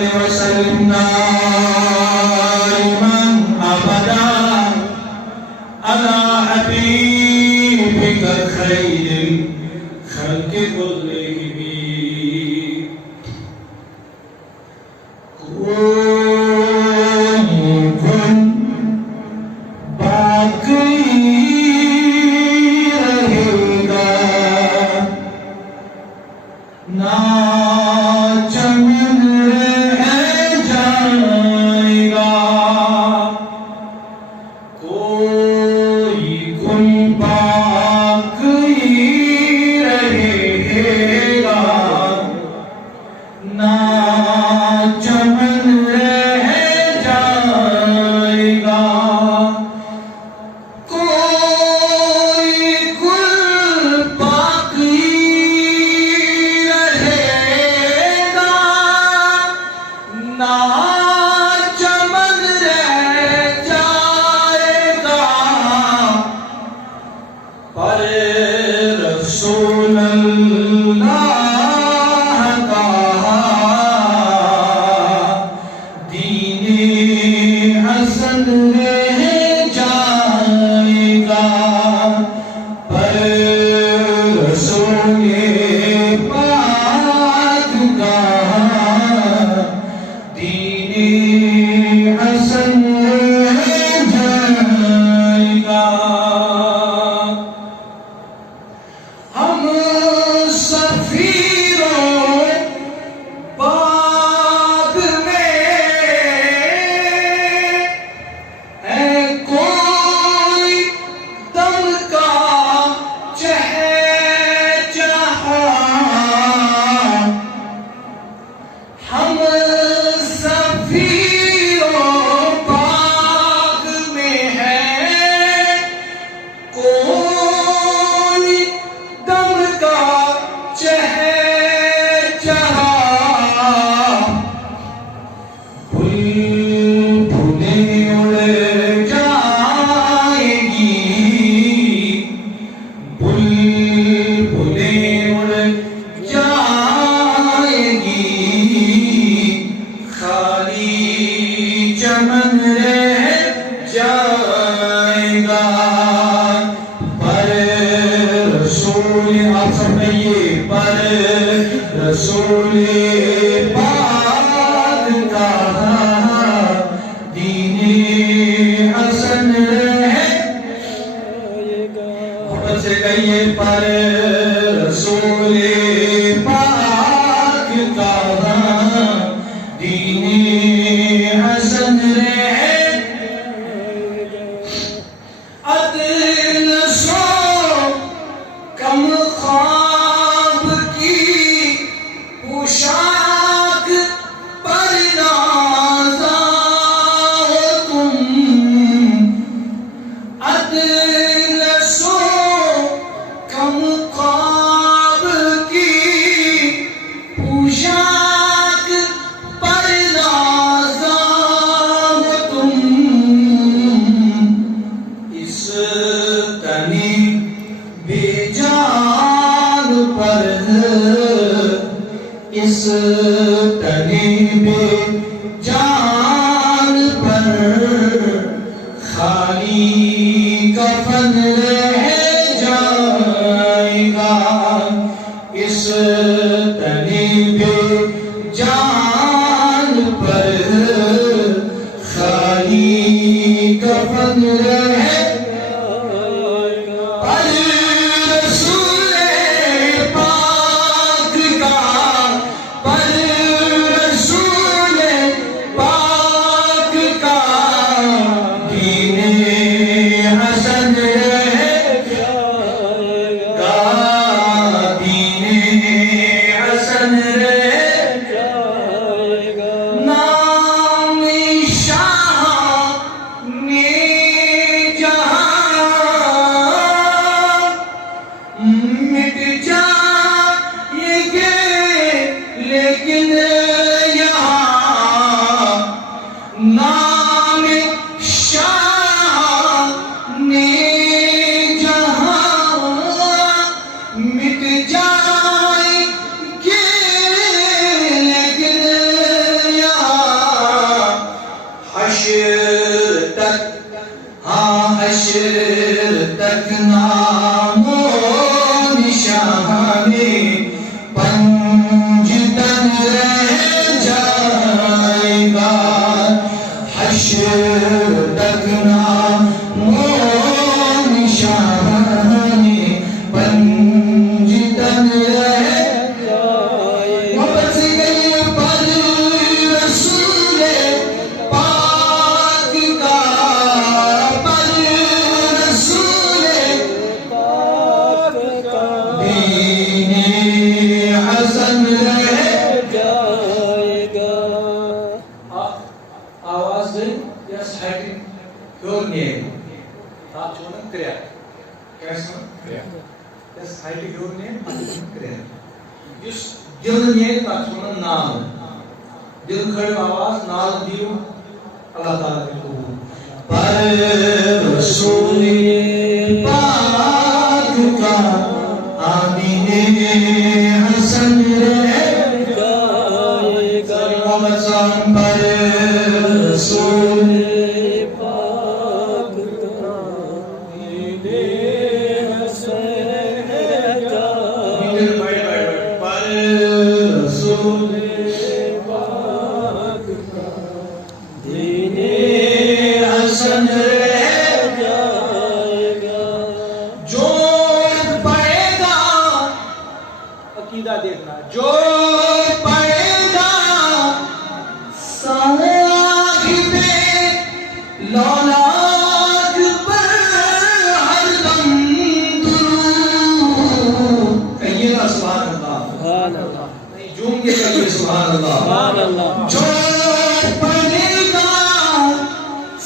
وصل وسلم دائما أبدا على حبيبك خير الخلق كلهم كن باقي رہے گا نہ چمن رہ جائے گا کوئی کن باقی رہے گا نہ چمن رہ جائے گا کوئی گل باقی رہے گا نہ چمن رہ جائے گا پر رسول اللہ کا دین حسن رہ جائے گا پر رسول پاک کا دین حسن رہ جائے گا ہم سفیروں باغ میں ہے کوئی دم کا چہچہا ہم سفیروں باغ میں ہے کوئی دم کا چہچہا بلبلیں اڑ جائیں گی بلبلیں اڑ جائیں گی خالی چمن رہ جائے گا پر رسول آپ سمجھئے پر رسول پاک کا دین حسن رہ محبت سے کہیے پر رسول پاک کا دین حسن رہ عدل سو کم خواب کی پوشاک پر نازا ہو تم عدل سو کم خواب کی پوشاک پر نازا ہو تم اس تنی بے جان پر اس تنی بے جان پر خالی کفن رہ جائے گا اس تنی بے جان پر خالی کفن رہ پر رسول پاک کا پر رسول پاک کا دین حسن رہ گا دین حسن رہ نام شاہ میں جہاں مٹ جائیں گے لیکن یہاں نام شاہ نے جہاں مٹ جائیں گے لیکن اس ہائٹ جو نے کرے اس دل نے تاکہ نام دل کھڑے آواز نال دیو اللہ تعالیٰ کے قبول پر رسول پاک کا آمین حسن رہ جائے گا محمد پر رسول پاک کا آمین حسن رہ جائے گا پر رسول پاک کا دین حسن رہ جائے گا جو پڑھے گا عقیدہ دیکھنا جو پڑھے گا صاحب لولاک پر ہر دم درود کہیے گا سبحان اللہ نہیں جھوم کے کہیے سبحان اللہ جو پڑھے گا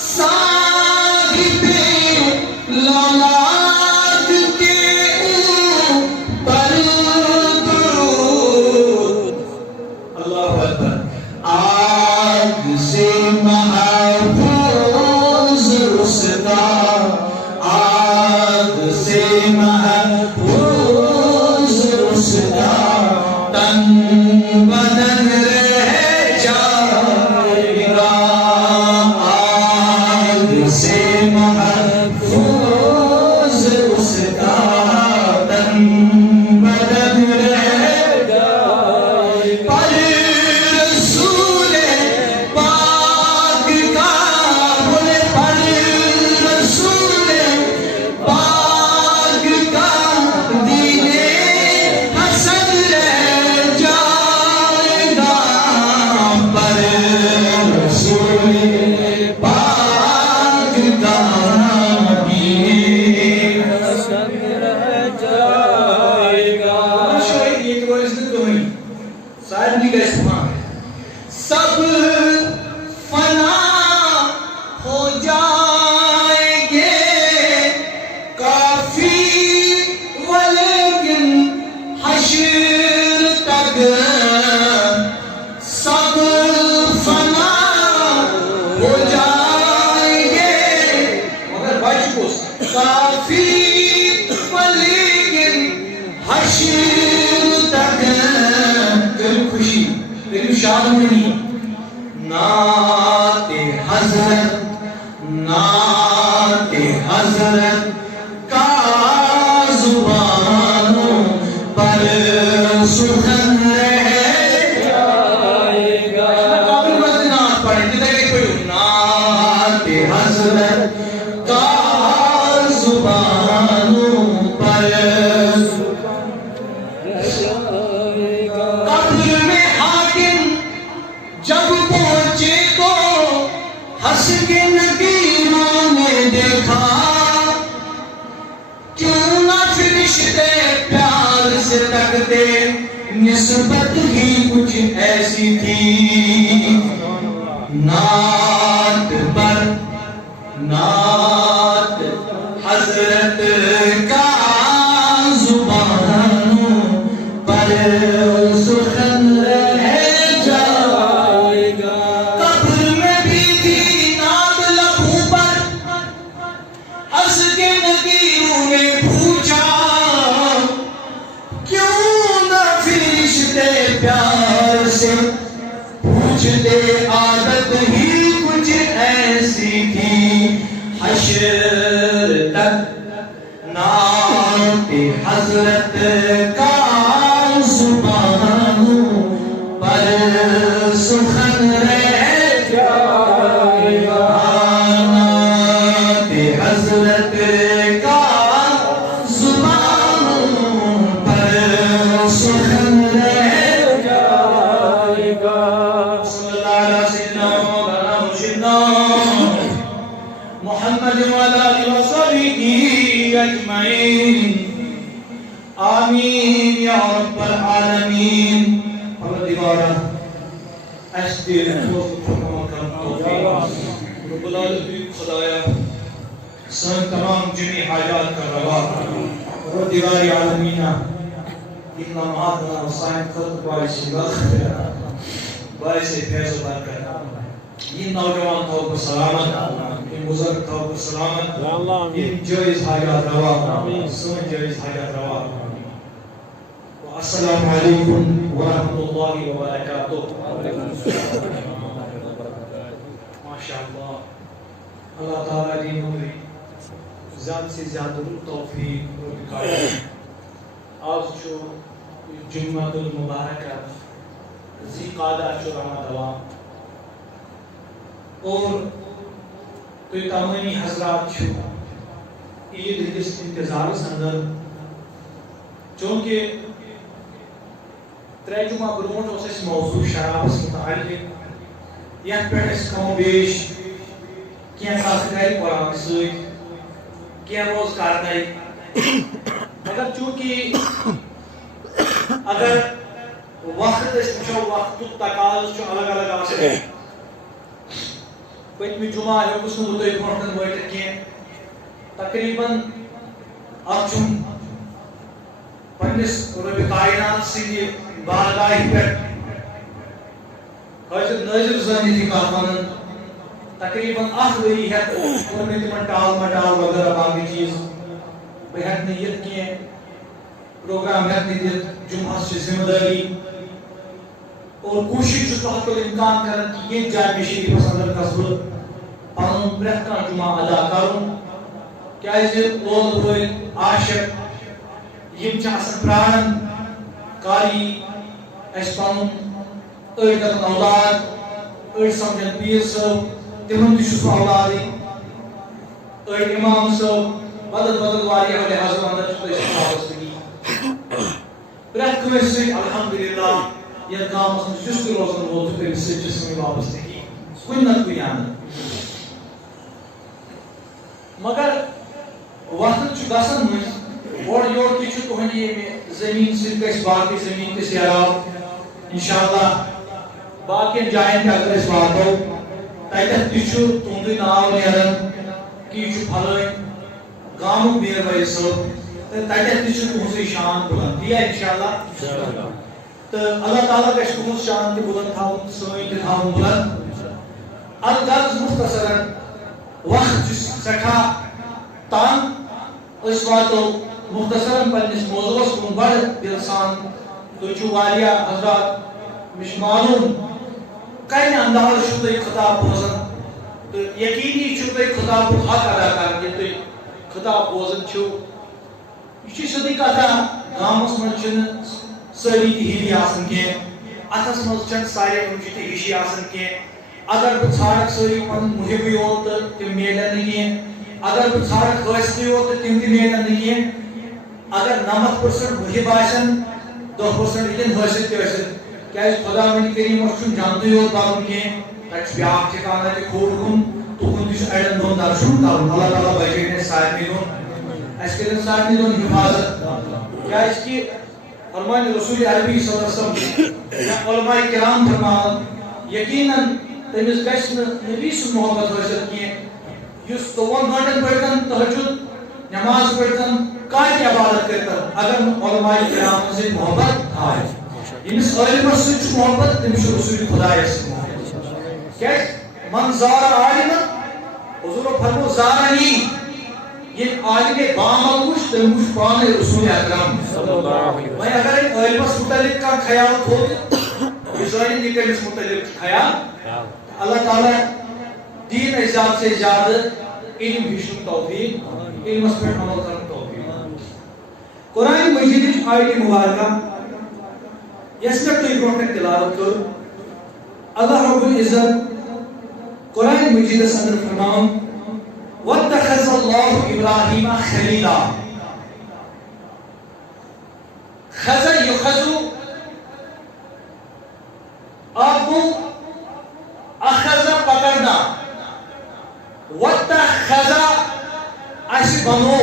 صاحب لولاک کے پر درود اللہ اکبر آگ سے محفوظ اس کا آگ سے محفوظ اس کا تن بدن رہ جائے گا آگ سے محفوظ اس کا تن بدن رہ جائے گا پر رسول پاک کا بولے پر رسول پاک کا دین حسن رہ جائے گا پر رسول پاک کا دین حسن رہ جائے گا شاید یہ تو اس نے تو ہی شاید نہیں گئے سبحان سب فنا ہو جائیں گے کافی ولیکن حشر تک سب فنا ہو جائیں گے مگر بچ کو کافی ولیکن حشر تک دل خوشی دل شاد نہیں نعت حضرت کا زبانوں پر سخن رہ جائے گا قابل مت نعت پڑھیں جدہ ایک پڑھو نعت حضرت کا زبانوں پر قبر میں حاکم جب پہنچے تو ہنس کے نکیروں نے دیکھا کیوں نہ فرشتے پیار سے تکتے نسبت ہی کچھ ایسی تھی نعت پر نعت حضرت کا زبانوں پر سخن رہ جائے گا قبر میں بھی تھی نعت لبوں پر ہنس کے نکیروں نے پوچھا کیوں نہ فرشتے پیار سے پوچھتے عادت ہی کچھ ایسی تھی حشر تک نعت حضرت کا زبانوں پر سخن رہ جائے گا نعت حضرت کا زبانوں پر سخن رہ جائے گا صلی اللہ علیہ وسلم محمد وعلى آله وصحبه أجمعين آمین یا رب العالمین پروردگارا اشتیر رب العالمین خدایا سن تمام جمی حاجات کا روا اور دیواری عالمینہ ان لمحات بنا حسین خط باعث وقت باعث فیض و برکت یہ نوجوان تھو کو سلامت یہ بزرگ تھو کو سلامت یہ جائز حاجات روا سن جائز حاجات روا السلام علیکم ورحمۃ اللہ وبرکاتہ ماشاءاللہ اللہ تعالیٰ دی نوری زیادہ سے زیادہ توفیق و بکایت آج جو جمعہ المبارکہ ذی قعدہ جو رمضان اور تو تمامی حضرات چھو عید اس انتظار اندر چونکہ ترے جمعہ برونٹ اس موضوع شرابس متعلق یت پہ کم بیش کی کت کر قرآن ست کی روز کرنے مگر چونکہ اگر وقت وچو وقت تقاض الگ الگ آسان پتم جمعہ ہیوکس نو تھی برونٹھ وٹت کی تقریباً اتھ پنس رب کائنات سندِ بارگاہ پہ حضرت ناظر زانی تھی کت ون تقریباً ؤری ہیت اور میں تمن ٹال مٹال وغیرہ باقی چیز بہ ہیک نہ یت کی پروگرام ہیک نہ دت جمعہ سے ذمہ داری اور کوشش چھس بہت امکان کران کہ یہ جائے میں شریف اندر گھس بہ پن پریت کھانا جمعہ ادا کرن کیازِ لول بھائی عاشق یم چھ آسان پراران کاری اس پن أڑ دپان اولاد أڑ سمجھان پیر صٲب تمن تہ چھس اولادی أڑ امام صٲب بدل بدل واریاہ لحاظو اندر چھ أسۍ وابستگی پرٛٮ۪تھ کٲنٛسہِ سۭتۍ الحمدللہ یتھ گامس منٛز یُس تہِ روزان وول چھُ تٔمِس سۭتۍ چھِ سٲنۍ وابستگی کُنہِ نتہٕ کُنہِ اندٕ مگر وقت چھُ گژھان مٔنٛزۍ اورٕ یورٕ تہِ چھُ تُہنٛدِ ییٚمہِ زٔمیٖن سۭتۍ گژھِ باقٕے زٔمیٖن تہِ سیراب انشاءاللہ باقین جائن تہِ اگر أسۍ واتو تتٮ۪تھ تہِ چھُ تُہنٛدُے ناو نیران کہ یہِ چھُ پھلٲنۍ گامُک میر بھائی صٲب تہٕ تتٮ۪تھ تہِ چھُ تُہنٛزٕے شان بُلند تی انشاءاللہ تہٕ اللہ تعالیٰ گژھِ تُہنٛز شان تہِ بُلند تھاوُن سٲنۍ تہِ تھاوُن بُلند الغرض مختصرن وقت چھُ سٮ۪ٹھاہ تنگ أسۍ واتو مختصرن پننس موضوعس کُن بڑٕ دل سان تُہۍ چھِو واریاہ حضرات مےٚ چھُ معلوم کمہِ انداز چھُو تُہۍ خطاب بوزان تہٕ یقیٖنی چھُو تُہۍ خطابُک حق ادا کران ییٚلہِ تُہۍ خطاب بوزان چھِو یہِ چھِ سیٚودُے کتھا گامس منٛز چھِنہٕ سٲری تہِ ہِوی آسان کینٛہہ اتھس منٛز چھنہٕ سارے اُمچہِ تہِ ہِشی آسان کینٛہہ اگر بہٕ ژھانڈکھ سٲری پنُن محبٕے یوت تہٕ تِم میلن نہٕ کینٛہہ اگر بہٕ ژھانڈکھ حٲصلٕے یوت تہٕ تِم تہِ میلن نہٕ کینٛہہ اگر 90% محب آسن 10% ہیٚکن حٲصِل تہِ ٲسِتھ کیازِ خدا وندِ کریٖمس چھُنہٕ جنتٕے یوت بَرُن کینٛہہ تتہِ چھُ بیٛاکھ ٹھِکانہ تہِ کھوٚر کُن تُہُنٛد تہِ چھُ اڑٮ۪ن دۄن درشُن کرُن اللہ تعالیٰ بچٲیِن اَسہِ سارنٕے دۄن اَسہِ کٔرِنۍ سارنٕے دۄن حِفاظت کیازکہِ فرمانہِ رسول عربی صلی اللہ علیہ وسلم یا علماء کرام فرماوان یقیناً تٔمِس گژھِ نہٕ نبی سُنٛد محبت حٲصِل کینٛہہ یُس 24 گٲنٛٹن پٔرۍتن تہجُد نماز پٔرۍتن کانٛہہ تہِ عبادت کٔرۍتن اگر نہٕ علماء کرامن سۭتۍ محبت آسہِ ییٚمِس عٲلمس سۭتۍ چھُ محبت تٔمِس چھُ رسول خۄدایس سۭتۍ محبت کیازِ من زار عالمن حضورو فرمو زارنی ییٚلہِ عالمِ بامل وٕچھ تٔمۍ وٕچھ پانے رسول اکرم وۄنۍ اگر أمۍ عٲلمس متعلق کانٛہہ خیال تھوٚو تہٕ یہِ زٲنِن یہِ کٔمِس متعلق چھُ خیال اللہ تعالیٰ دین اَسہِ زیادٕ سے زیادٕ علم ہیٚچھنُک توفیق علمس پٮ۪ٹھ عمل کرنُک توفیق قرآن مجیدٕچ آیتہِ مبارکہ یس مےٚ تُہۍ برونٛٹھ کنہِ تلاوت کٔر اللہ رب العزت قرآن مجیدس اندر فرماوان واتخذ اللہ ابراہیم خلیلا خز یخذ آپ کو اخذ پکڑنا واتخذ اَسہِ بنو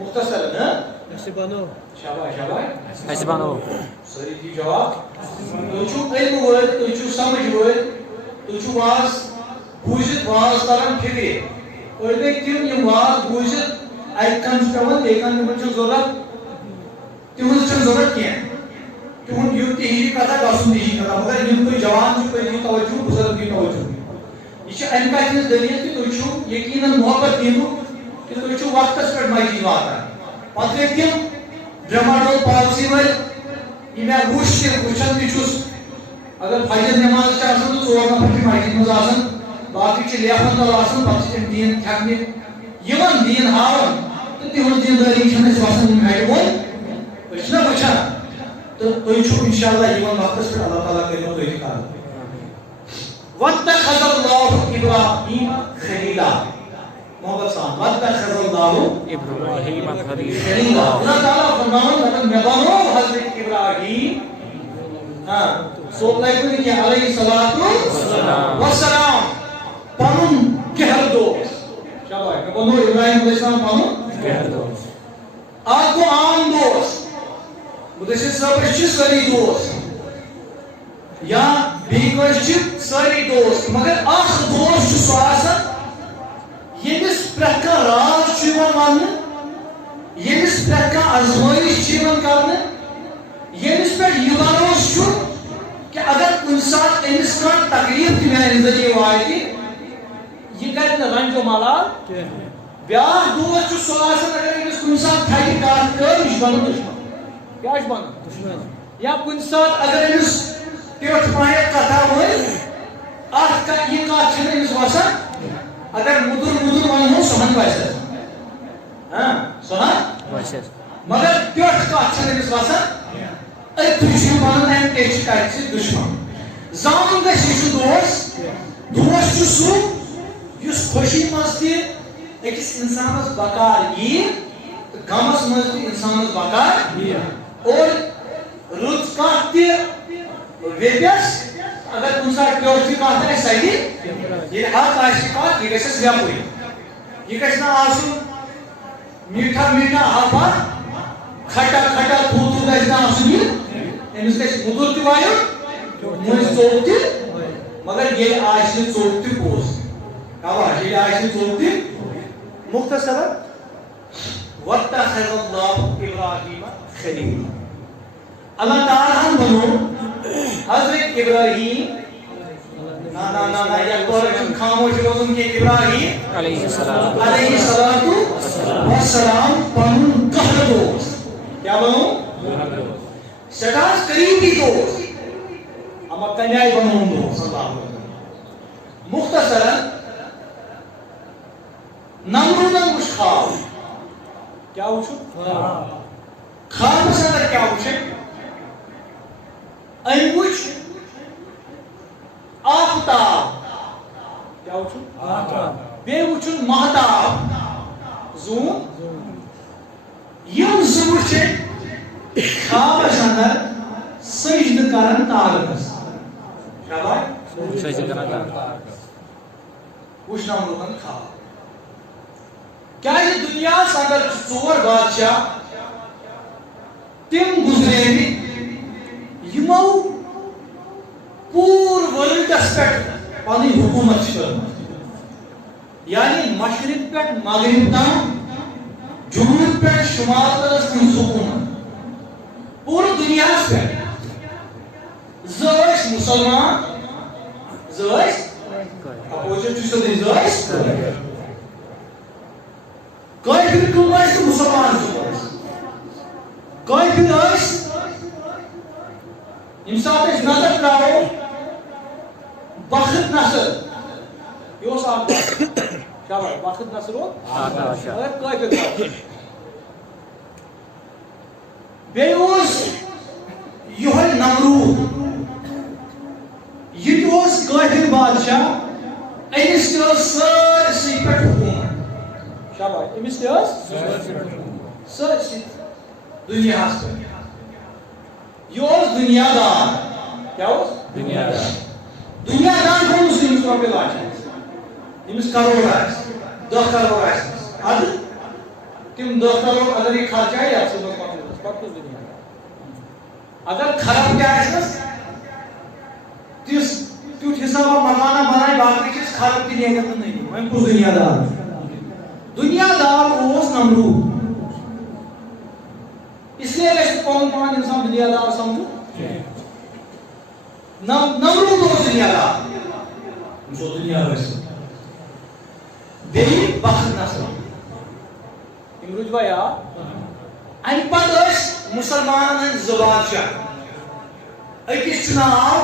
مختصر نا اَسہِ بنو شاباش شاباش اَسہِ بنو سٲری دی جواب تُہۍ چھِو علم وٲلۍ تُہۍ چھِو سمجھ وٲلۍ تُہۍ چھِو واز بوٗزِتھ واز تران فِکرِ أڑۍ گٔے تِم یِم واز بوٗزِتھ اتکن پیوان بیکن تمن ضرورت تہذ ضرورت کی تہد یوت تہذی کتھا گھن تہذی کتھا مگر یم تھی جوان تھی دی توجہ بزرگ دی توجہ یہ امہ کتھ ہز دلیل کہ تھی یقیناً محبت دینو کہ تھی وقت پہ مسجد واتان پتہ گئی تم ڈراماڈول پالسی ول یہ میں وچان تھس اگر فجر نماز تو 4 نفر مسجد مز باقی لیفن تل پتہ دین تھکنہ دین ہاون تو تہذ دینداری وسان ہٹ وول وچان تو تھی انشاءاللہ وقت پہ اللہ تعالیٰ کرو تھی کار واتخذ اللہ ابراہیم خلیلا محبت سان واتخذ اللہ ابراہیم خلیلا اللہ تعالیٰ فرمان میں بنو حضرت ابراہیم سو لائک کہ علیہ الصلوۃ والسلام پنن گہر دوست شاباش میں بنو ابراہیم علیہ السلام پنن گہر دوست آپ کو عام دوست مدثر صاحب ساری دوست یا بیس ساری دوست مگر اخ دوست سہ یمس پریت راز ون یمس پریت آزمائش کر یمس پہ یہ بھروسہ کہ اگر کن سات امس کھانا تکلیف تہ میانہ ذریعہ وات یہ کر رنج و ملال بیاکھ دوست سہ اگر امس کن سات تھکہ کت کر یہ بن دشمن کیا بنان یا کن سات اگر امس پیٹ پائت کتھا ون ات یہ کت امس وسان اگر مدر مدر ونو سہن وسان مگر پیٹ کت امس وسان اتھی ون ام ٹیچ کت دشمن زان گھس یہ دوست دوست سہ خوشی مز تہ اکس انسانس بکار یی غمس مز تہ انسانس بکار اور رت کت تہ ویپس اگر کن سات پیوٹ تہ کت آسہ سہی یہ حق آسہ کت یہ گھس ویپوی یہ گھس نا آسن میٹھا میٹھا آبا کھٹا کھٹا تھو تھو گھس نا آسن یہ امس گھس مدر تہ وایُن مٔنٛزۍ ژوٚپ تہ مگر یہ آسہ نہٕ ژوٚپ تہ پوٚز شاباش یہ آسہ نہٕ ژوٚپ تہ مختصرا واتخذ اللہ ابراہیم خلیلا اللہ تعالیٰ بنو حضرت ابراہیم نا یہ خاموش روزن کہ ابراہیم علیہ الصلوۃ والسلام پنن گہر دوست کیا بنو سٹھاس قریبی دوست اما کنیائی بنو دوست صلی اللہ علیہ وسلم مختصرا نمرودن وچھ خواب کیا وچھو خواب اندر کیا وچھے ام وچھ آفتاب کیا وچھو بے وچھن مہتاب زون یم زٕ وچھے خواب اندر سجدہ کرن تارکس شاباش سجدہ کرن تارکس وچھ نمرودن خواب کیا یہ دنیا اندر 4 بادشاہ تم گزرے یمو پور ورلڈس پہ پنی حکومت یعنی مشرق پہ مغرب تام جنوب پہ شمال تلس تم حکومت پور دنیا پہ زس مسلمان زس اپوزٹ زس کافر کم تو مسلمان کافر یم سات نظر تراو بخت نصر یہ آپ شاباش بخت نصر ہو کافر بیس یہ نمرود یہ کافر بادشاہ امس تہ سارسی پہ حکومت شاباش امس تہ سارسی دنیا یہ دنیا دار کیا دنیا دار کون سی رپیے لاچ امس کروڑ آس 10 کروڑ آس اد تم 10 کروڑ اگر یہ خرچ آئی آپ سے دنیا اگر خراب کیا آس تیت حساب مکانہ بنائے باقی چیز خراب تھی نہیں وہی کس دنیا دار دنیا دار اوس نمرود اس لیے پن پان انسان دنیا دار سمجھو نمرود اوس دنیا دار جو دنیا دار بیٚیہِ بخت نصر یِم روٗدوا یاد اَمہِ پتہٕ ٲسۍ مُسلمانن ہٕنٛدۍ زٕ بادشاہ أکِس چھُ ناو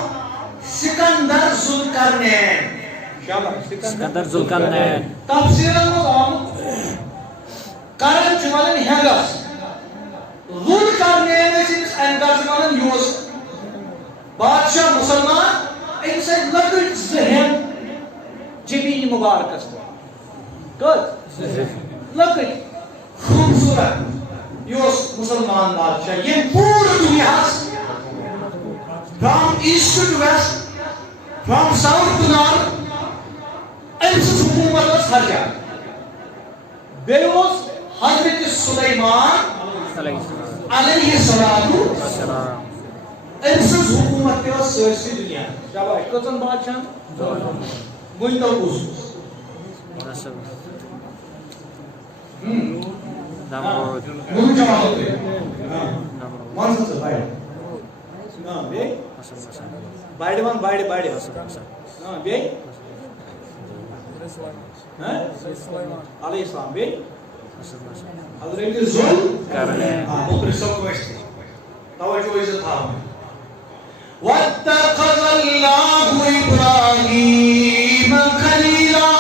سکندر ذوالقرنین سکندر ذوالقرنین تفسیرن منٛز آمُت کرن چھُ ونان ہیٚنگس ذوالقرنین ٲسۍ أمِس اَمہِ دۄہ چھِ ونان یہِ اوس بادشاہ مُسلمان أمِس ٲسۍ لۄکٕٹۍ زٕ ہٮ۪ن جبیٖن مُبارکس کٔژ لۄکٕٹۍ خوٗبصوٗرت یہِ اوس مُسلمان بادشاہ ییٚمۍ پوٗرٕ دُنیاہس from east to west, from south to north, أمۍ سٕنٛز حکوٗمت ٲس ہر جایہِ بیٚیہِ اوس حضرت سُلیمان علیہ السلام أمۍ سٕنٛز حکوٗمت تہِ ٲس سٲرسٕے دُنیاہس شاباش کٔژن بادشاہن ؤنۍتو کُس مُلک جماعت ون سا ژٕ بڑِ بیٚیہِ بڑِ ون بڑِ بیٚیہِ علیہ السلام بیٚیہِ حضرت ذوالقرنین مُخرِج صٲب کٲنٛسہِ توجہ ٲسۍ تھاوان واتخذ الله إبراهيم خليلا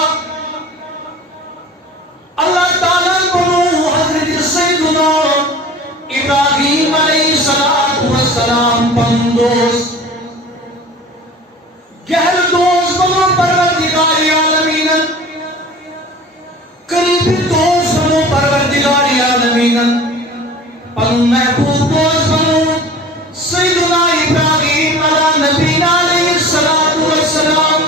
اللہ تعالیٰ بنو حضرت سیدنا ابراہیم علیہ السلام پن دوست گہر دوست بنو پروردگار عالمین قریبی دوست بنو پروردگار عالمین پن محبوب دوست بنو سیدنا ابراہیم علیہ نبینا علیہ السلام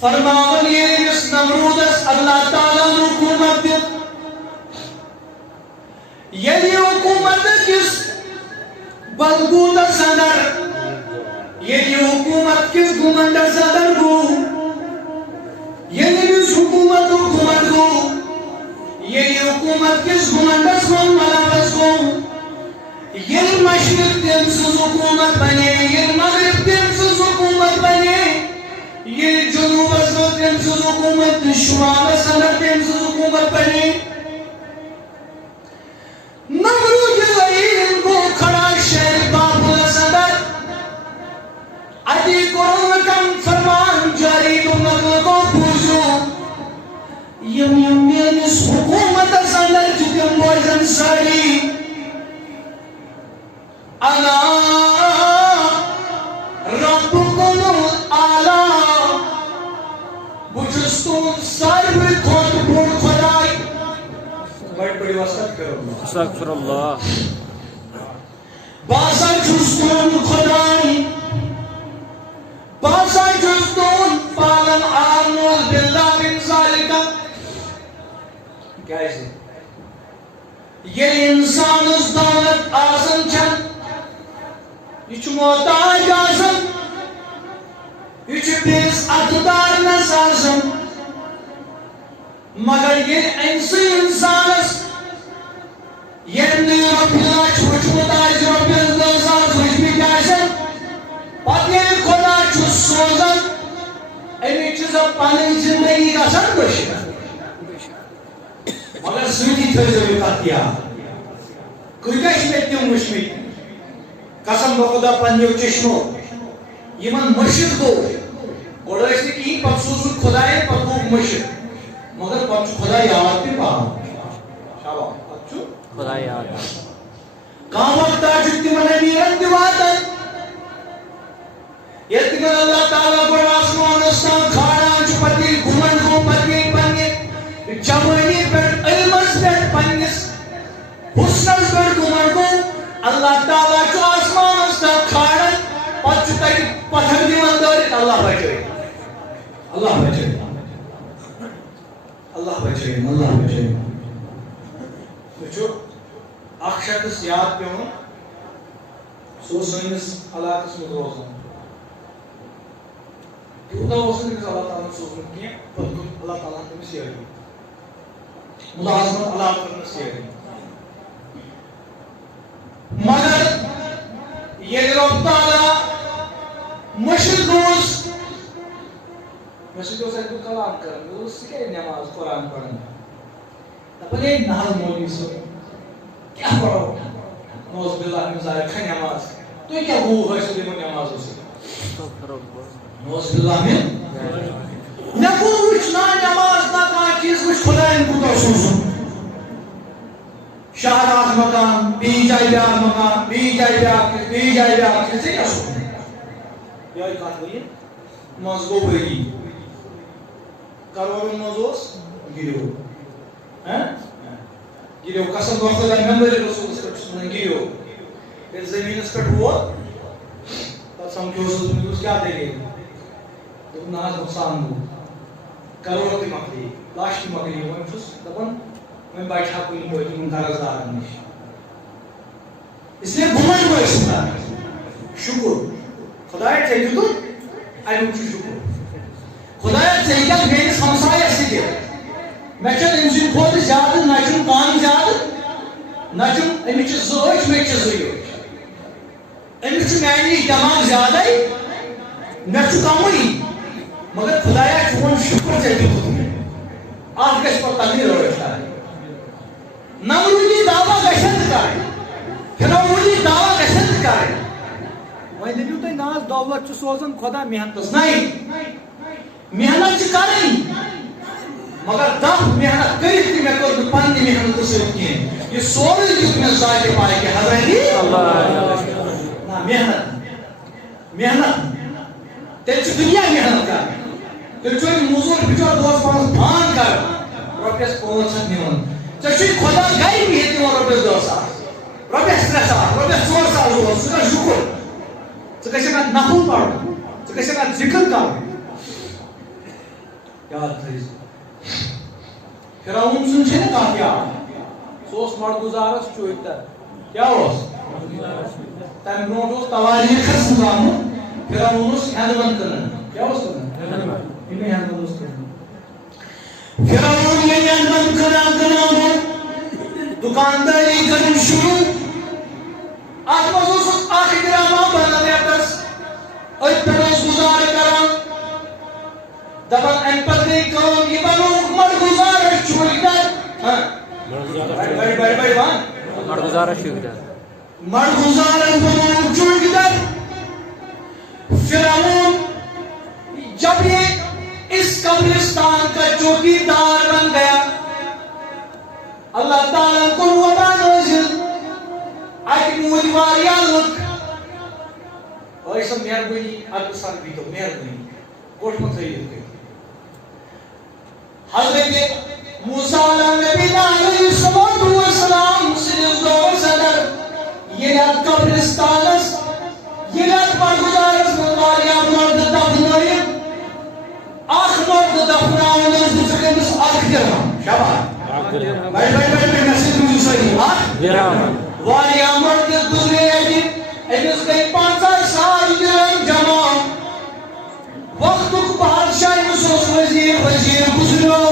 فرماون یہ اس نمرودس اللہ تعالیٰ نے حکومت دی یعنی حکومت کس بدگوت صدر یعنی حکومت کس گمنڈ صدر گو یعنی اس حکومت گو یعنی حکومت کس گمنڈس من ملابس گو یعنی مشرق تم سز حکومت بنے یعنی مغرب تم سز حکومت بنے یہ جنوب ازمت تم سز حکومت شمال صدر تم سز حکومت بنے نمرود لئین کو کھڑا شہر بابل صدر عدی قرآن کم فرمان جاری تو نقل کو پوزو یم اس حکومت صدر جتم بوزن ساڑی انا ربکم اعلی بجستون ساروی خود بڑ خدای بڑی وسط کرو استغفر اللہ باسا جستون خدای باسا جستون پالن آرنول باللہ بن ذالکہ کیا ہے یہ انسان اس دولت آسن چن یہ چھ محتاج آسن یہ چھ بیس اتدار نس آسن مگر یہ انسی انسانس یہ ربنا چھوچمت آج ربیز دوزان خوشبی آسن پتہ یہ خدا چھ سوزن امی چیزا پانی زندگی کا سن بشن مگر سویدی تھوزوی کتیا کجاش میں تیم مشمید قسم بخدا پنیو چشمو یہ من مشد گو گوڑا اس نے کی پت سوزو خدای پت گو مشد مگر پت خدا یاد بھی پاہم شابا پت خدا یاد کام وقتا جتی من امیرن دیواتا یتگر اللہ تعالیٰ کو آسمان استان کھاڑا چپتی گھومن کو پتی پنی جوانی پر علمس پر پنیس حسنس پر گھومن کو اللہ تعالیٰ کو آسمان استان کھاڑا پت تک پتھر دیوان داری اللہ بچے اللہ بچے اللہ بچے اللہ بچے جو اخ شخص یاد پیون سو سنس علاقس میں روزان تیوٗتاہ اوس نہٕ تٔمِس اللہ تعالیٰ سوٗزمُت کینٛہہ پَتہٕ کوٚر اللہ تعالیٰ ہن تٔمِس یٲری مُلازمت علاوٕ کٔرنَس یٲری مگر ییٚلہِ رۄب تعالیٰ مٔشِد روٗز مےٚ سۭتۍ اوس اَکہِ دۄہ کلام کران مےٚ دوٚپُس ژٕ کیٛازِ نٮ۪ماز قرآن پران دَپان ہے نہ حظ مولوی صٲب کیٛاہ پرو نوز باللہ من ذالک کھا نٮ۪ماز تُہۍ کیٛاہ گوٚوٕ حٲصِل یِمو نٮ۪مازو سۭتۍ نوز باللہ من مےٚ گوٚو وٕچھ نہ نٮ۪ماز نہ کانٛہہ چیٖز وٕچھ خۄدایَن کوٗتاہ سوٗزُن شہر اکھ مکان بیٚیہِ جایہِ بیٛاکھ مکان بیٚیہِ جایہِ بیٛاکھ چیٖز بیٚیہِ جایہِ بیٛاکھ چیٖز ژےٚ کیٛاہ سوٗزُن یِہوٚے کتھ گٔیہِ منٛز گوٚو ؤری کرورن منٛز اوس گِریو گِریو قسم دۄہ خۄدا مٮ۪مبرِ رسوٗلس پٮ۪ٹھ چھُس وَنان گِریو ییٚلہِ زٔمیٖنس پٮ۪ٹھ ووت پتہٕ سمکھیوسُس بہٕ مےٚ دوٚپُس کیٛاہ دٔلیٖل دوٚپُن نہ حظ نۄقصان گوٚو کرور تہِ مۄکلیے لچھ تہِ مۄکلیے وۄنۍ چھُس دپان وۄنۍ بچہٕ ہا کُنہِ پٲٹھۍ یِمن قرض دارن نِش اس لیے گُمنڈ ٲسۍ کران شُکُر خۄدایا ژےٚ دیُتُتھ امیُک چھُ شُکُر خۄدایا ژےٚ ہیٚککھ میٲنِس ہمسایس تہِ دِتھ مےٚ چھنہٕ أمۍ سٕنٛدِ کھۄتہٕ زیادٕ نہ چھُم کَم زیادٕ نہ چھُم أمِس چھِ 2 أچھ مےٚ چھِ 2 أچھ أمِس چھُ میانہِ نِش دٮ۪ماغ زیادَے مےٚ چھُ کمٕے مگر خۄدایا چون شُکر ژےٚ دیُتُتھ مےٚ اَتھ گژھِ پتہٕ تقدیٖر رٲچھ کَرٕنۍ نمروٗدی دعوا گژھن تہِ کَرٕنۍ فِرعونی دعوا گژھن تہِ کَرٕنۍ وۄنۍ دٔپِو تُہۍ نہ حظ دولت چھُ سوزان خۄدا محنتس نہیں محنت چھِ کَرٕنۍ مگر دَپ محنت کٔرِتھ تہِ مےٚ کٔر نہٕ پننہِ محنتہٕ سۭتۍ کینٛہہ یہِ سورُے دیُت مےٚ ذاتِ پاکہِ حضرتِ نہ محنت محنت تیٚلہِ چھِ دُنیا محنت کران تیٚلہِ چھُ أمۍ موٚزوٗر بِچور دۄہس پانس بان کران رۄپیس 500 نِوان ژےٚ چھُے خۄدا گرِ بِہِتھ دِوان رۄپیس 10,000 رۄپیس 3,000 رۄپیس 4,000 دِوان ژٕ کر شُکر ژٕ گژھکھ اَتھ نفل پرُن ژٕ گژھکھ اَتھ ذِکر کرُن یاد تھٲیزِ فرعون سُنٛد چھےٚ نہ کانٛہہ یاد سُہ اوس مڑگُزارس چوٗتر کیٛاہ اوس تمہِ برونٛٹھ اوس تواریٖخ کھسنہٕ آمُت فرعون اوس ہٮ۪نٛدوٮ۪نٛد کٕنان کیٛاہ اوس کٕنان یِمے ہٮ۪نٛدوٮ۪نٛد اوس کٕنان فرعون ییٚلہِ ہٮ۪نٛدوٮ۪نٛد کٕنان دُکاندٲری کٔرٕن شروٗع اتھ منٛز اوسُس اکھ ڈرامہ بنان رٮ۪تس أتھۍ پٮ۪ٹھ اوس گُزارٕ کران دپان امہِ پتہٕ گٔے کٲم یہِ بنووُکھ مڑگُزارس چوٗڑِدر بڑِ ون مڑگُزارس چوٗڑِدر مڑگُزارن بنووُکھ چوٗڑِدر فرعون جب یہ اس قبرستان کا چوکیدار بن گیا اللہ تعالیٰ کو وبا نازل اَتہِ موٗدۍ واریاہ لُکھ ٲے سا مہربٲنی اَدٕ سان بیٖٹھو مہربٲنی کوٚٹھ مہ تھٲیِو تُہۍ حضرت موسیٰ نبی علیہ السلام سٕنٛدِس دورس اندر ییٚلہِ اَتھ قبرستانس ییٚلہِ اَتھ مڑگُزارس منٛز واریاہ مرد دفنٲیِکھ اکھ مرد دفناوُن ٲس دِژٕکھ أمِس اکھ دِرہم شاباش بڑِ مےٚ سۭتۍ روٗزِو سٲری اکھ دِرہم واریاہ مرد گُزرے اَتہِ أمِس گٔے 50,000 دِرہم جمع وقتُک بادشاہ أمِس اوس ؤزیٖر گُزریو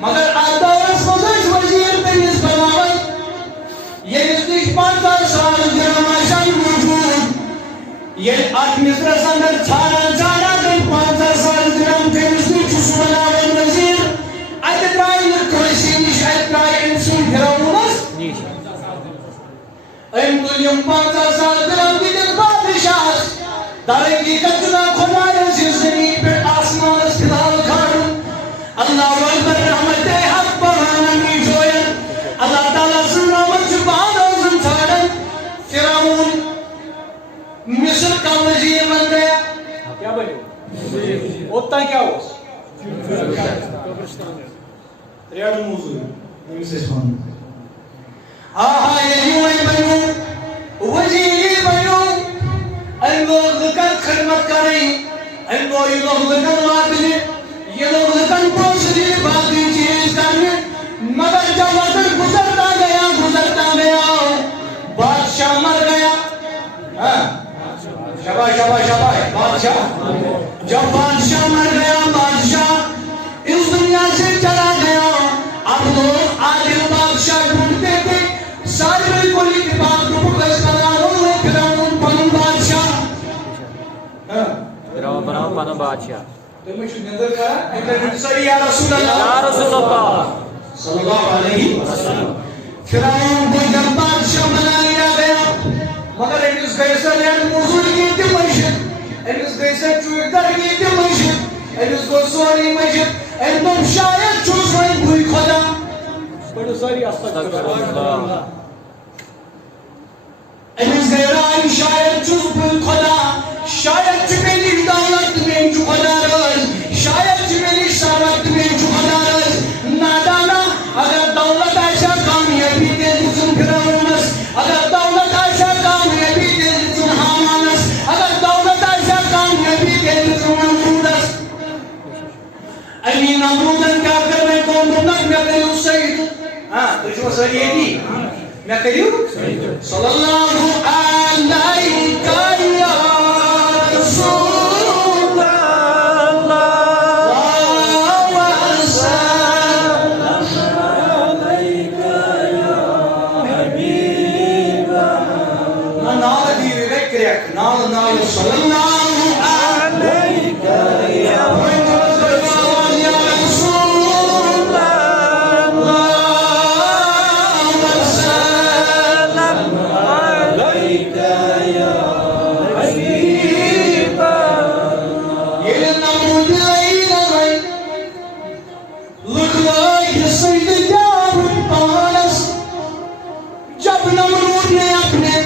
مگر اَتھ دورس منٛز ٲسۍ ؤزیٖر تٔمِس بناوان ییٚمِس نِش 50,000 دِرہم آسن موٗجوٗد ییٚلہِ اَتھ مِصرس انٛدر ژھانٛڈان گٔے 50,000 دِرہم کٔمِس نِش چھُ سُہ بناوان ؤزیٖر اَتہِ درٛاے نہٕ کٲنٛسہِ نِش اَتہِ درٛاے أمۍ سٕنٛدۍ فرعونس أمۍ تُلۍ یِم 50,000 دِرہم دِتِکھ بادشاہس درحقیٖقت چھُنہ خۄدایس یہِ زٔمیٖن پٮ۪ٹھ آسمانس فِلحال کھالُن اللہ اکبر رحمتِ حق بہانمی جوین اللہ تعالیٰ سٕنٛز رحمت چھِ بہانٲوزن ژھانڈان فرعون مصر کا وزیر بن گیا کیا بنو اوتاں کیا اوس ریڈ موضوع ییٚمِس أسۍ وَنو ییٚلہِ وۄنۍ بنیو وزیٖر بنیو أمۍ لوگ لُکن خدمت کرٕنۍ أمۍ لوگ لُکن واتنہِ یہِ لوگ لُکن پونٛسہٕ دِنہِ باقٕے چیٖز کرنہِ مگر جب وقت گزرتا گیا بادشاہ مر گیا شاباش شاباش شاباش بادشاہ جب بادشاہ بادشاہ تم نندر کر ساری یا رسول اللہ یا رسول اللہ صلی اللہ علیہ وسلم فرعون کو جب بادشاہ بنا لیا گیا مگر امس گئی سا لینڈ موزوری کی مشد امس گئی سا چوکدر کی مشد امس گو سوری مشد ام تم شاید چوز وین کوئی خدا بڑو ساری استغفر اللہ امس گئی رائی شاید چوز کوئی خدا شاید چمیلی دولت میں جو خدا رز شاید چمیلی شارت میں جو خدا رز نادانا اگر دولت ایسا کامیابی دے لسن فرعونس اگر دولت ایسا کامیابی دے لسن حامانس اگر دولت ایسا کامیابی دے لسن نمرودس امین نمرودن کیا کر میں کون دونک میں کریو سید تجھو سر یہ دی میں کریو صلی اللہ علیہ یا رسول اللہ نال صلی اللہ علیہ یا رسول اللہ وسلم علیک یا حبیب یہ نمود لئی لکھلائی سید جاؤ پانس جب نمرود نے اپنے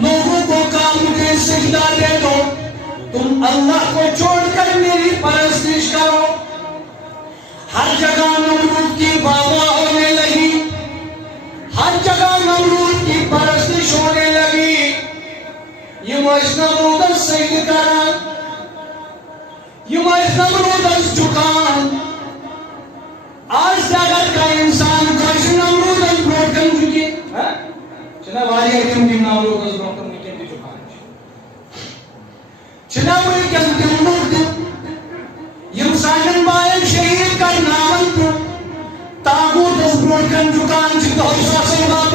لوگوں کو کام کے سجدہ دے دو تم اللہ کو چھوڑ کر میری پرستش کرو ہر جگہ نمرود کی واہ ہونے لگی ہر جگہ نمرود کی پرستش ہونے لگی یہ مجھ نمرود سید کران یہ مجھ نمرود جھکان آج اگر کا انسان کچھ نمرود بروکن جھکی چنا واریہ کم دی نمرود بروکن چنا وی کم تم مرد یم سانن بائن شہید کر نامن تو تاغوت اس بروکن جکان چی تو حسا سنگات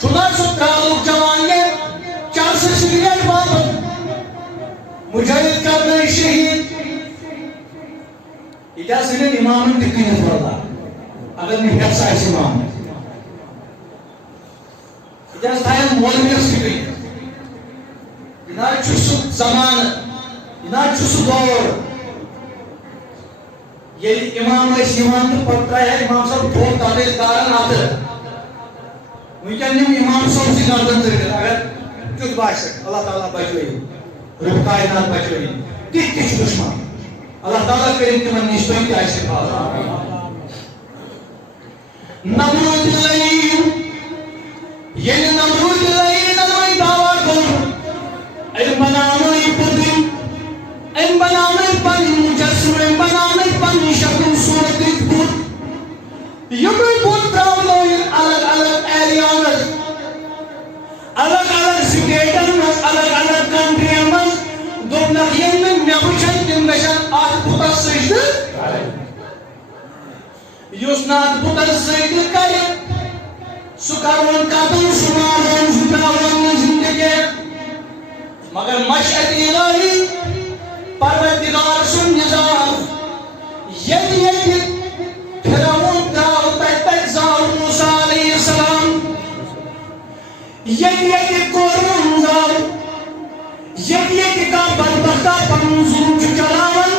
چھنا سترالوک جوانے چار سے شریعت بابت مجاہد کرنے شہید اجاز سنن امام تکنیت والا اگر میں حفظ آئیس امام اجاز تھائن مولوی سکری یہ چھو زمان یہ چھو دور یہ امام اس امام تو پڑھتا ہے امام صاحب بہت تعلیز دارن آتے مجھے نیم امام صاحب سے گردن سے کرتا اگر چود باشک اللہ تعالیٰ بچوئی رب کائنات بچوئی تیت کچھ دشمن اللہ تعالیٰ کریم تمہیں نشتوئی کی آئیسے پاس نمرود لئیم یہ نمرود لئیم نمائی دعویٰ کرو ان بنانے پدیم ان بنانے پن مجسم ان بنانے پن شکل صورت بود یہ بود براؤن الگ الگ ایریانز الگ الگ سٹیٹنز الگ الگ کنٹریمز دو نقین میں میوچن تم نشن آت بوتا سجد یوسنات بوتا سجد کرے سکارون قدم سنارون سکارون زندگی مگر مشہد الہی پروردگار سن نظام یہ فرعون داؤ تک زاؤ موسیٰ علیہ السلام یہ قرون داؤ یہ کا بدبختہ پنظوم چلاون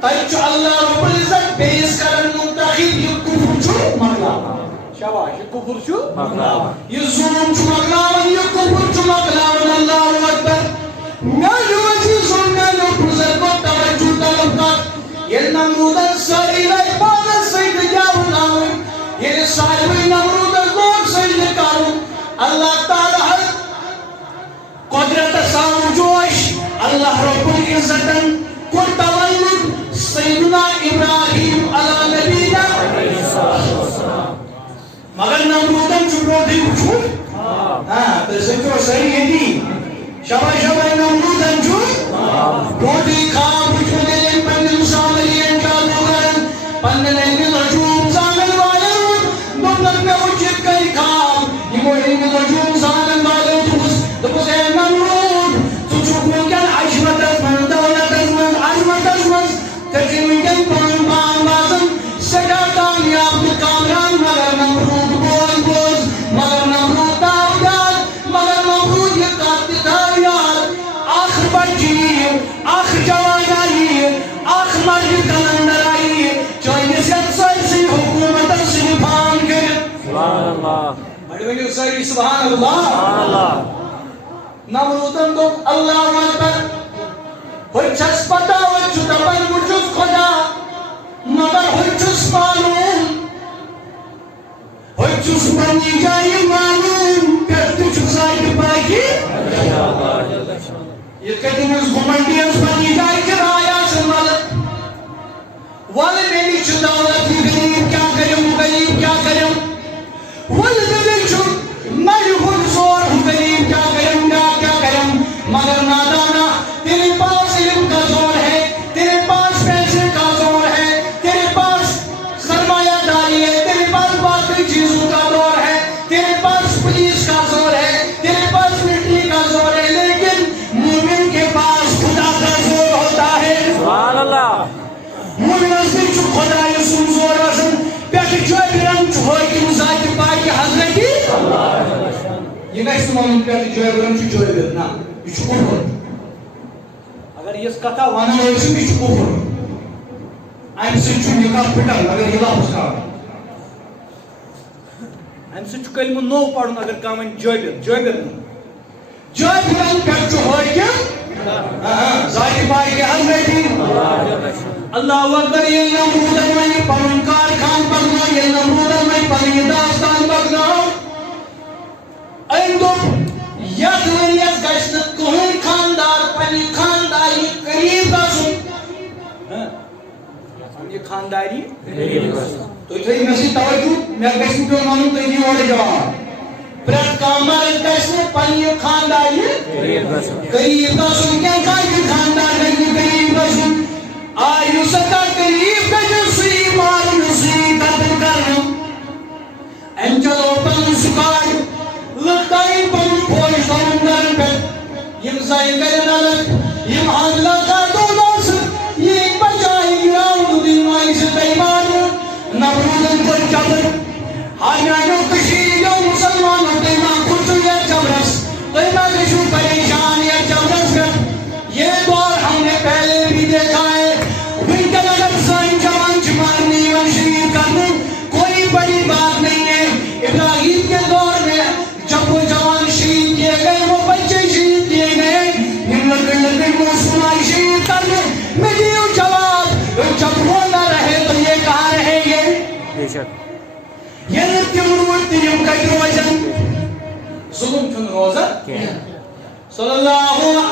تیچ اللہ رب العزت بیس کرن منتخب یہ کفر چھو مغلاون شاباش یہ کفر چھو مغلاون یہ ظلم چھو مغلاون یہ کفر چھو مغلاون اللہ اکبر میری وجہ ظلم نفرزت کو توجہ طلب کر یہ نمرودن ساری عبادت سید جاؤ ناوی یہ ساری نمرودن لوگ سید کارو اللہ تعالیٰ قدرت سام جوش اللہ رب العزتن کو تولد سیدنا ابراہیم علی نبینا مگر نمرودن چکرو دی وچھو تو سکرو صحیح ہے دی شبہ شبہ نمرودن جو روٹی خواب وچھو دے پندن ساملین جادوگرن پندن علم رجوم زامن والن دونک میں اچھت کئی خواب یہ وہ علم رجوم زامن والن دبس اے نمرود تو چکو کن عشمت مندا بڑھویو ساری سبحان اللہ سبحان اللہ نمرودن دو اللہ اکبر ہوچھس پتا ہوچھو دبن مجھس خدا مگر ہوچھس معلوم ہوچھس بنی جائی معلوم کرتو چھسائی باقی یہ کہتے ہیں اس گھمنڈی اس بنی جائی کر آیا سنوالت والے میری چھو دولت غریب کیا کروں غریب کیا کروں والے میری چھو میں ہوں زور ہوں غریب کیا کروں گا کیا کروں مگر نادانا تیرے پاس علم کا زور ہے تیرے پاس پیسے کا زور ہے تیرے پاس سرمایہ داری ہے تیرے پاس باقی چیزوں کا زور ہے تیرے پاس پولیس کا زور ہے تیرے پاس ملٹری کا زور ہے لیکن مومن کے پاس خدا کا زور ہوتا ہے سبحان اللہ مومن اسے چھو خدا یسون زور آسن پیٹھ جوئی برن چھوئی کی مزاج پائی کی حضرتی یہ گا استعمال پیٹھ جوئی برن جوئی برن نا یہ چھو کفر اگر یہ کتا وانا ہوئی یہ چھو کفر ایم سے چھو نکاح پھٹن اگر یہ لفظ کا ایم سے چھو کلمہ نو پڑھن اگر کامن جوئی برن پیٹھ جو ہوئی کیا ذاتی پائی کی حضرتی اللہ اکبر یہ نمرودن میں پنن کارخان پکنو یہ نمرودن میں پنن داستان پکنو این دو ید ونیت گشت کہن خاندار پنی خانداری قریب گسن یہ خانداری تو یہ میں سے توجہ میں گشت پہ مانوں تو یہ والے جواب پرت کامر گشت پنی خانداری قریب گسن کیا خاندار قریب گسن آئیو سکا قریب گجر سی مار نسی قتل کرنا انجلو پن سکار لگتائی پن پوش دن در پہ یم زائی کرن علت یم حاملہ کا دو ناس یہ بجائی گراؤں دن مائی سے دیمان نبرودن پر جبر حامیانو کشیدیو مسلمانو دیمان کچھو یا جبرس دیمان کشو پریشان یا جبرس کر یہ دور ہم نے پہلے بھی دیکھا ہے کوئی بڑی بات نہیں ہے ابراہیم کے دور میں جب وہ جوان شہید کیے گئے وہ بچے شہید کیے گئے شہید کرنے میں دیو جواب جب وہ نہ رہے تو یہ کہاں رہیں گے یہ نتیم روٹیم کا روزن ظلم کن روزہ صلی اللہ علیہ وسلم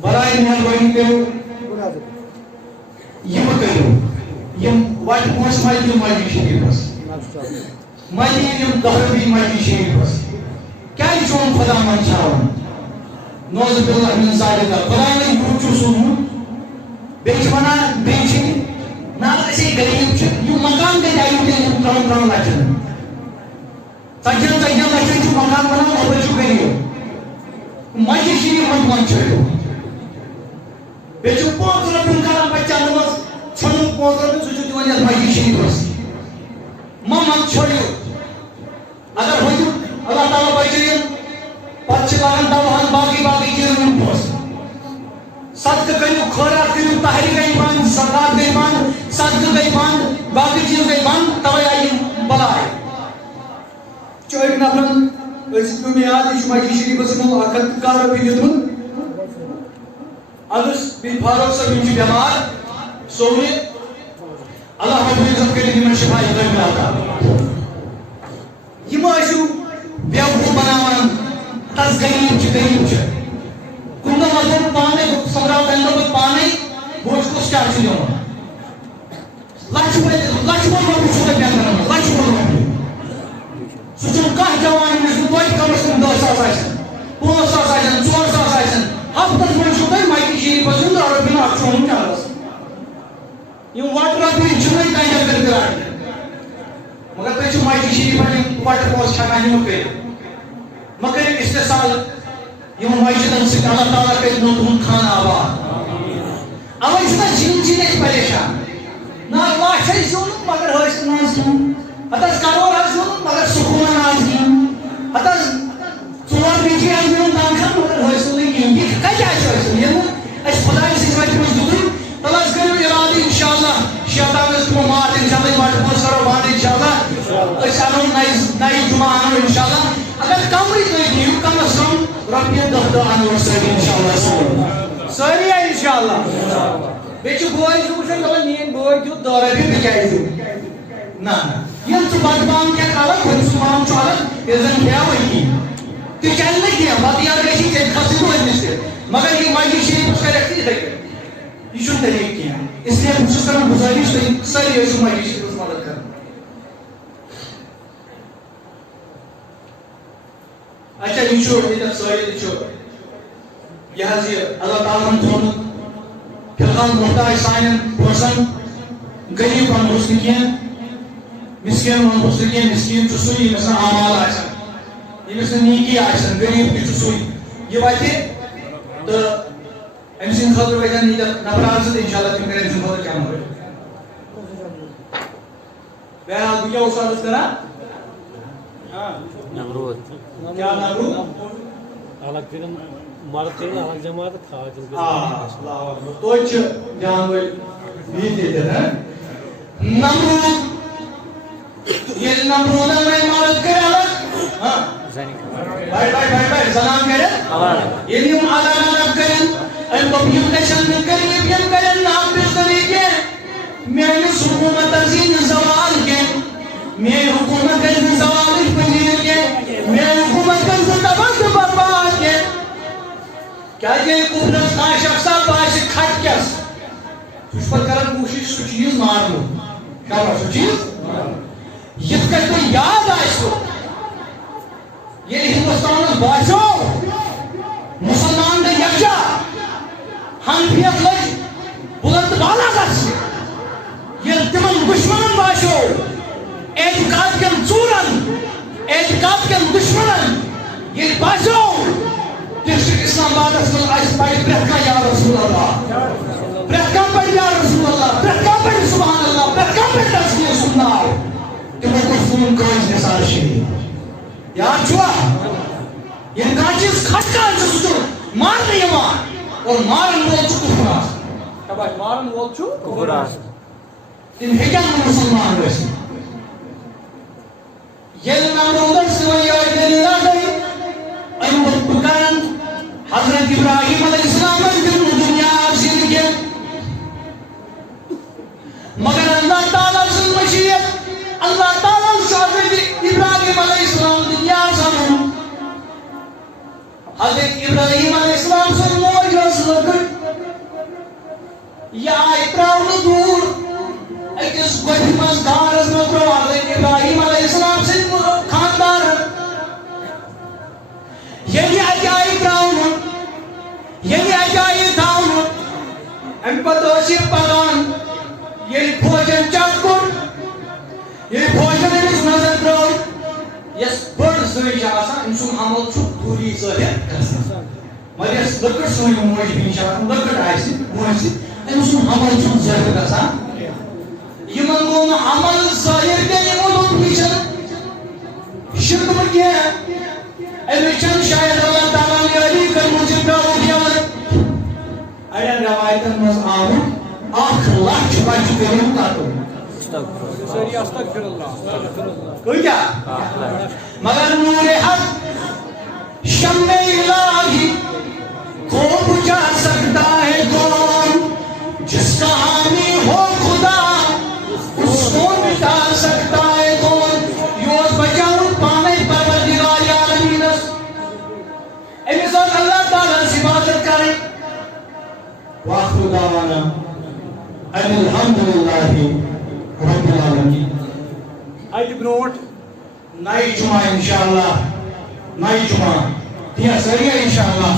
برائے مہربانی کرو یم کرو یم وٹ پوش مجھے مجھے شریفس مجھے یم دہربی مجھے شریفس کیا چون خدا من چاون نوز باللہ من ذالکہ خدا نے یوچو سنو بیچ بنا بیچ نا ایسے غریب چھو یہ مکان کے جائیو کے ترون لچن تجن لچن چھو مکان بنا وہ بچو غریب مجھے شریف من چھو بیچو پانچ رپن کران بچہ نماز چھنو پانچ رپن سوچو دیوان یاد مجھے شریف ممن چھوڑیو اگر ہوئی اللہ تعالیٰ بچے پچھ لگن دوہن باقی چیزن پوس صدق کریو خورات کریو تحریک گئی بان زکات گئی بان صدق گئی بان باقی چیز گئی بان توی آئی بلائے چوئے نفرن اس کیوں میں آدھی شمائی شریف اسمو اکت کار بھی دیتون ادس بن فاروق صاحب انجی بیمار سوئے اللہ رب العزت کے لیے من شفائی کرنے آتا ونکس غریب کن دہ پانے سمراو تمہ دہ پانے بوچ کس کیا دن لچھ بوٚڑ رۄپیہِ چھُ تۄہہِ بینٛکن منٛز لچھ بوٚڑ رۄپیہِ سُہ چھُنہٕ کانٛہہ جوان ییٚمِس نہٕ توتہِ کمس کم 10,000 آسن 5,000 آسن 4,000 آسن ہفتس منٛز چھُو تۄہہِ مایٹی شریٖفس یُن 10 رۄپیہِ اکھ چھُ اوٚنمُت چندس یِم وٹہٕ رۄپیہِ چھِنہٕ کنجر کٔرِتھ گاڑِ مگر تُہۍ چھِو مایٹی شریٖفن یِم وٹہٕ پونٛسہٕ ہٮ۪کان یِم کٔرِتھ مہ کٔرِو استحصال یِم مسجدن سۭتۍ اللہ تعالیٰ کٔرِتھ نہٕ تُہُنٛد خانہٕ آباد اوے چھُنہ زِندگی أسۍ پریشان نہ لچھ آسہِ زیوٗنمُت مگر حٲصِل نہٕ آسہِ کینٛہہ ہتس کرور آسہِ زیوٗنمُت مگر سکوٗن آسہِ کینٛہہ ہتس 4 بیٚیہِ آسہِ زیوٗن تنخاہ مگر حٲصِل نہٕ کینٛہہ یہِ کتہِ آسہِ حٲصِل ییٚلہِ نہٕ اَسہِ خۄداے سٕنٛدِ وتہِ منٛز دیُتُے تَلہٕ حظ کٔرِو اِرادٕ اِنشاءاللہ شیطان أسۍ دِمو مات اِنشاءاللہ وٹہٕ پونٛسہٕ کرو بنٛد اِنشاءاللہ أسۍ اَنو نَیہِ جُمعہ اَنو اِنشاءاللہ اگر کمٕے تُہۍ دِیِو کم از کم رۄپیہِ 10 اَنو أسۍ سٲری اِنشاءاللہ سٲری آے اِنشاءاللہ بیٚیہِ چھُ بوے زٕ وٕچھان دپان میٛٲنۍ بوے دیُت 10 رۄپیہِ بہٕ کیٛازِ دِمہٕ نہ ییٚلہِ ژٕ بتہٕ بام کھٮ۪کھ الگ ہُمِس بام چھُ الگ ییٚلہِ زن کھیٚوٕے کینٛہہ تہِ چلہِ نہٕ کینٛہہ بتہٕ یاد گژھی ژےٚ کھسٕے روزنس تہِ مگر یہِ مسجد شریٖفس کرکھ ژٕ یِتھٕے کٔنۍ یہِ چھُنہٕ طریٖقہٕ کینٛہہ اسلیے بہٕ چھُس کران گُزٲرِش تُہۍ سٲری ٲسِو مسجد شریٖفس مدد کران اچھا یہِ چھُ ییٚتٮ۪تھ سٲری چھُ یہِ حظ یہِ اللہ تعالیٰ ہن تھوٚومُت فی الحال محتاج سانٮ۪ن پونٛسن غریٖب ونہوس نہٕ کینٛہہ مسکیٖن ونہوس نہٕ کینٛہہ مسکیٖن چھُ سُے ییٚمِس نہٕ اعمال آسن ییٚمِس نہٕ نیٖکی آسن غریٖب تہِ چھُ سُے یہِ وتہِ تہٕ أمۍ سٕنٛدِ خٲطرٕ وٲتٮ۪ن ییٚتٮ۪تھ نفر زٕ تہٕ انشاءاللہ تِم کرن أمۍ سٕنٛدِ خٲطرٕ جمع بہرحال بہٕ کیٛاہ اوسُس عرض کران نمرود کیٛاہ نمروٗد الگ کرن مرد کرن الگ جماعت خاطر اللہ اکبر توتہِ چھِ جان وٲلۍ بِہِتھ ییٚتٮ۪ن نمروٗد ییٚلہِ نمروٗدن وۄنۍ مرد کٔرۍ الگ بڑِ زنان کٔرِتھ ییٚلہِ یِم الگ الگ کٔرِنۍ أمۍ دوٚپ یِم گژھن نہٕ غریٖب یِم کرن نہٕ بِزدٔری کینٛہہ میٲنِس حکوٗمتس یی نہٕ زوال کینٛہہ میٲنۍ حکوٗمت گژھِ نہٕ زوالٕچ پٔزیٖر کینٛہہ میٲنۍ حکوٗمت گژھِ نہٕ تباہ تہٕ برباد کینٛہہ کیٛازِ ییٚلہِ کُفرس کانٛہہ شخصا باسہِ کھٹکس سُہ چھُ پتہٕ کران کوٗشش سُہ چیٖز مارنُک شاباش سُہ چیٖز یِتھ کٔنۍ تۄہہِ یاد آسِوٕ ییٚلہِ ہندوستانس باسیو مسلمان گٔے یکجا حنفیت لٔج بُلند بالا گژھِ ییٚلہِ تِمن دُشمنن باسیو اعتقاد کٮ۪ن ژوٗرن اعتقاد کٮ۪ن دُشمنن ییٚلہِ باسیو ڈسٹرکٹ اسلام آبادس منٛز آسہِ پرِ پرٛٮ۪تھ کانٛہہ یا رسول اللہ پرٛٮ۪تھ کانٛہہ پرِ یا رسول اللہ پرٛٮ۪تھ کانٛہہ پرِ سبحان اللہ پرٛٮ۪تھ کانٛہہ پرِ تسبیٖح سُنٛد ناو تِمو کوٚر فون کٲنٛسہِ نثار شریٖف یاد چھُوا ییٚلہِ کانٛہہ چیٖز کھٹکان چھُ سُہ چھُ مارنہٕ یِوان اور مارن وول چھُ کُفر آسان شاباش مارن وول چھُ کُفر آسان تِم ہیٚکن نہٕ مُسلمان ٲسِتھ ییٚلہِ نمروٗدس وۄنۍ یِہوٚے دٔلیٖلا گٔے أمۍ دوٚپ بہٕ کرن حضرت ابراہیم علیہ السلامس دِمہٕ دُنیا زندگی مگر اللہ تعالیٰ سٕنٛز مشیت اللہ تعالیٰ چھُ حضرت ابراہیم علیہ السلام دُنیا سَنُن حضرت ابراہیم علیہ السلام سٕنٛز موج ٲس لۄکٕٹ یہِ آیہِ ترٛاونہٕ دوٗر أکِس گۄپھِ منٛز غارس منٛز ترٛوو حضرت ابراہیم علیہ السلام سٕنٛدۍ خاندارن ییٚلہِ اَتہِ آیہِ ترٛاونہٕ ییٚلہِ اَتہِ آیہِ تھاونہٕ اَمہِ پتہٕ ٲس یہِ پکان ییٚلہِ فوجن چک کوٚر ییٚلہِ فوجن أمِس نظر ترٲو یۄس بٔڑ زٔنۍ چھِ آسان أمۍ سُنٛد عمل چھُ دوٗری ظٲہِر گژھان مگر یۄس لۄکٕٹ سٲنۍ موج بیٚنہِ چھِ آسان لۄکٕٹ آسہِ موجہِ أمۍ سُنٛد عمل چھُنہٕ ظٲہِر گژھان یِمن گوٚو نہٕ عمل ظٲہِر کینٛہہ یِمو دوٚپ یہِ چھنہٕ شِکوٕ کینٛہہ أمِس چھنہٕ شاید اللہ تعالیٰ ہن یٲری کٔرمٕژ یہِ ترٛٲوُکھ یَلہٕ اَڑٮ۪ن رٮ۪وایتن منٛز آمُت 1,00,000 بچہِ کٔرِو قتل کۭتیاہ مگر نوٗرِ حق شمع الہی کو بجھا سکتا ہے کون جس کا حامی ہو خدا اس کو مٹا سکتا ہے کون یہِ اوس بچاوُن پانے پروردگار عالمیٖنس آخر دعوانا ان الحمدللہ رب العالمین. اتہ برونٹ نئی جمعہ انشاءاللہ نئی جمعہ تی سریع انشاءاللہ.